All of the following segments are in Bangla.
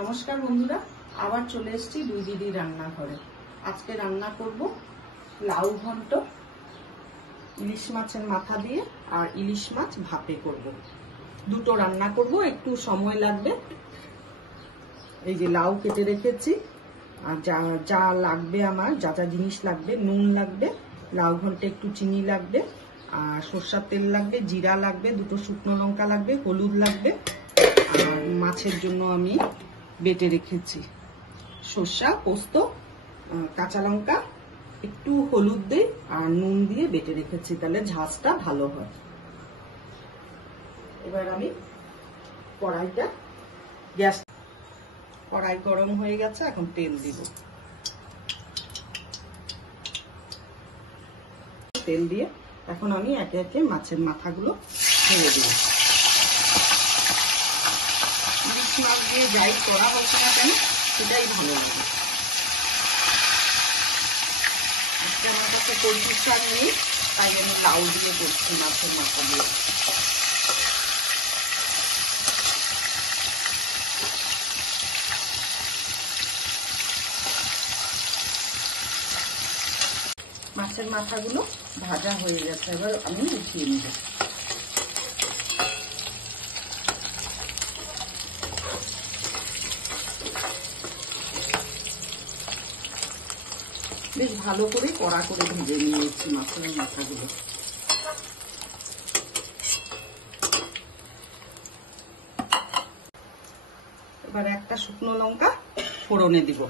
নমস্কার বন্ধুরা, আবার চলে এসেছি দুই দিদি রান্নাঘরে। আজকে রান্না করব লাউ ঘন্ট, ইলিশ মাছের মাথা দিয়ে আর ইলিশ মাছ ভাপে করব। দুটো রান্না করব, একটু সময় লাগবে। এই যে লাউ কেটে রেখেছি, আর যা লাগবে আমার যা যা জিনিস লাগবে, নুন লাগবে, লাউ ঘন্টে একটু চিনি লাগবে, আর সরষের তেল লাগবে, জিরা লাগবে, দুটো শুকনো লঙ্কা লাগবে, হলুদ লাগবে, আর মাছের জন্য আমি বেটে রেখেছি সরষা, পোস্ত, কাঁচা লঙ্কা, একটু হলুদ দিয়ে আর নুন দিয়ে বেটে রেখেছি, তাহলে ঝাঁজটা ভালো হয়। এবার আমি কড়াই গরম হয়ে গেছে, এখন তেল দিব। তেল দিয়ে এখন আমি একে একে মাছের মাথাগুলো ছেড়ে দিব। ইলিশ মাছ দিয়ে যাই করা হোক না কেন, সেটাই ভালো লাগে। আজকে আমার কাছে কলমি শাক নেই, তাই আমি লাউ দিয়ে করছি মাছের মাথা দিয়ে। মাছের মাথাগুলো ভাজা হয়ে গেছে, এবার আমি উঠিয়ে নিব। বেশ ভালো করে কড়া করে ভেজে নিয়েছি মাছের মাথাগুলো। এবার একটা শুকনো লঙ্কা ফোড়নে দিব,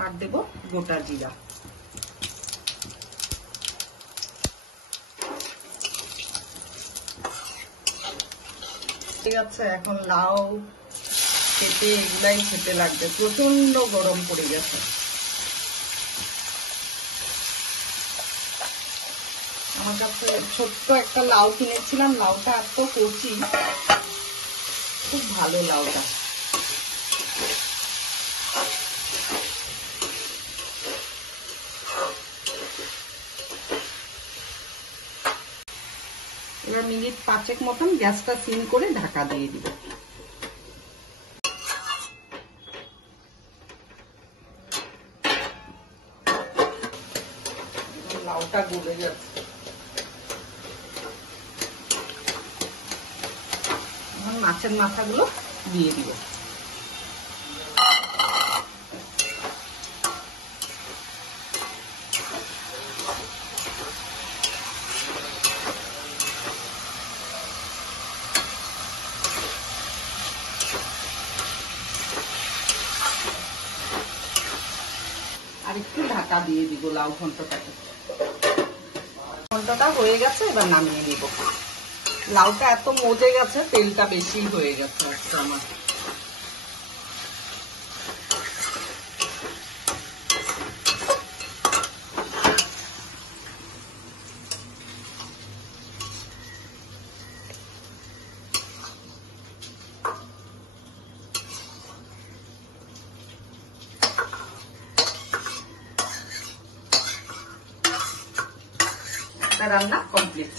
আর দেব গোটা জিরা। ঠিক আছে, এখন লাউ খেতে এগুলাই খেতে লাগবে, প্রচন্ড গরম পড়ে গেছে। আমার কাছে ছোট্ট একটা লাউ কিনেছিলাম, লাউটা এত কচি, খুব ভালো লাউটা। এবার মিনিট 5 মতন গ্যাসটা সিম করে ঢাকা দিয়ে দিব। লাউটা গলে যাচ্ছে, এখন মাছের মাথাগুলো দিয়ে দিব। আর একটু ঢাকা দিয়ে দিব লাউ ঘন্টটাকে। ঘন্টটা হয়ে গেছে, এবার নামিয়ে নিব। লাউটা এত মজে গেছে, তেলটা বেশি হয়ে গেছে আজকে আমার। রান্না কমপ্লিট।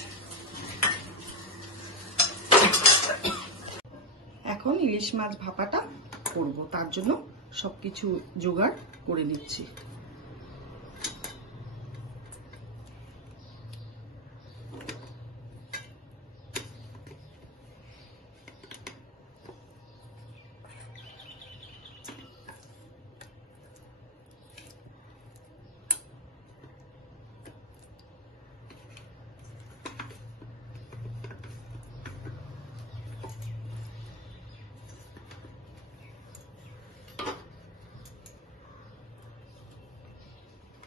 এখন ইলিশ মাছ ভাপাটা করব, তার জন্য সবকিছু জোগাড় করে নিচ্ছি।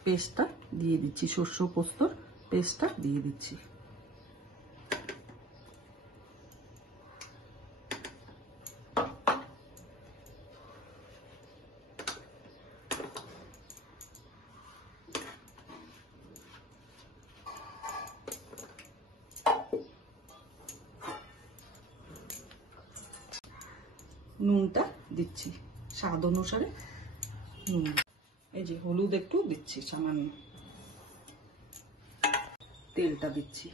পেস্টটা দিয়ে দিচ্ছি, সরষে পোস্তর পেস্টটা দিয়ে দিচ্ছি। নুনটা দিচ্ছি স্বাদ অনুসারে নুন। এই যে হলুদ একটু দিচ্ছি সামান্য, তেলটা দিচ্ছি।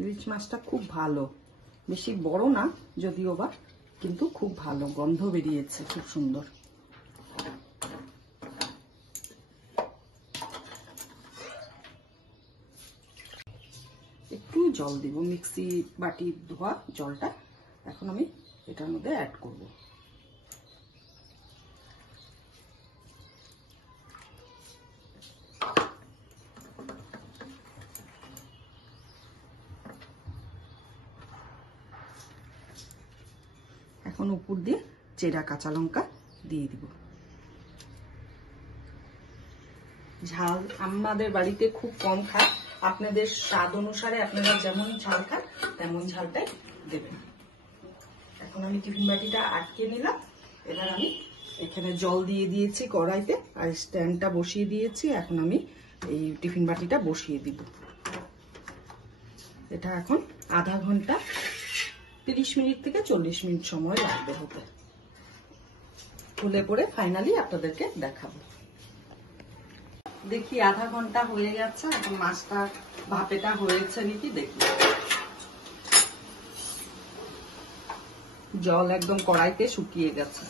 ইলিশ মাছটা খুব ভালো, বেশি বড় না যদিও বা, কিন্তু খুব ভালো, গন্ধ বেরিয়েছে খুব সুন্দর। একটু জল দিব, মিক্সি বাটি ধোয়া জলটা এখন আমি এটার মধ্যে অ্যাড করব। এখন উপর দিয়ে চেরা কাঁচা লঙ্কা দিয়ে দিব। ঝাল আমাদের বাড়িতে খুব কম খায়, আপনাদের স্বাদ অনুসারে আপনারা যেমন ঝাল খান তেমন ঝালটাই দেবেন। এখন আমি টিফিন বাটিটা আটকে নিলাম। এবার আমি এখানে জল দিয়ে দিয়েছি কড়াইতে, আর স্ট্যান্ডটা বসিয়ে দিয়েছি। এখন আমি এই টিফিন বাটিটা বসিয়ে দিব। এটা এখন আধা ঘন্টা 30 মিনিট থেকে 40 মিনিট সময় লাগবে হতে। খুলে পরে ফাইনালি আপনাদেরকে দেখাবো। দেখি আধা ঘন্টা হয়ে গেছে, এখন মাছটা ভাপেটা হয়েছে নাকি দেখি। জল একদম কড়াইতে শুকিয়ে গেছে।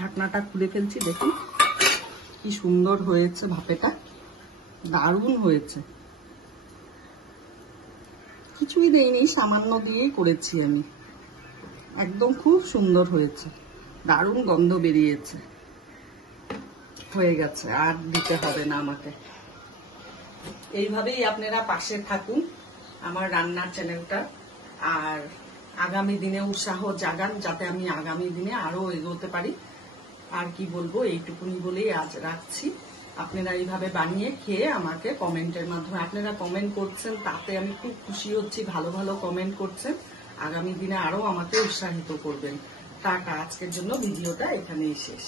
ঢাকনাটা খুলে ফেলছি, দেখুন কি সুন্দর হয়েছে ভাপেটা, দারুণ হয়েছে। কিছুই দেইনি, সামান্য দিয়েই করেছি আমি, একদম খুব সুন্দর হয়েছে, দারুণ গন্ধ বেরিয়েছে। হয়ে গেছে, আর দিতে হবে না আমাকে। এইভাবেই আপনারা পাশে থাকুন আমার রান্নার চ্যানেলটা, আর আগামী দিনে উৎসাহ জাগান যাতে আমি আগামী দিনে আরো এগোতে পারি। আর কি বলবো, এইটুকুনি বলেই আজ রাখছি। আপনারা এইভাবে বানিয়ে খেয়ে আমাকে কমেন্টের মাধ্যমে, আপনারা কমেন্ট করছেন তাতে আমি খুব খুশি হচ্ছি, ভালো ভালো কমেন্ট করছেন, আগামী দিনে আরো আমাকে উৎসাহিত করবেন। টাটা, আজকের জন্য ভিডিওটা এখানেই শেষ।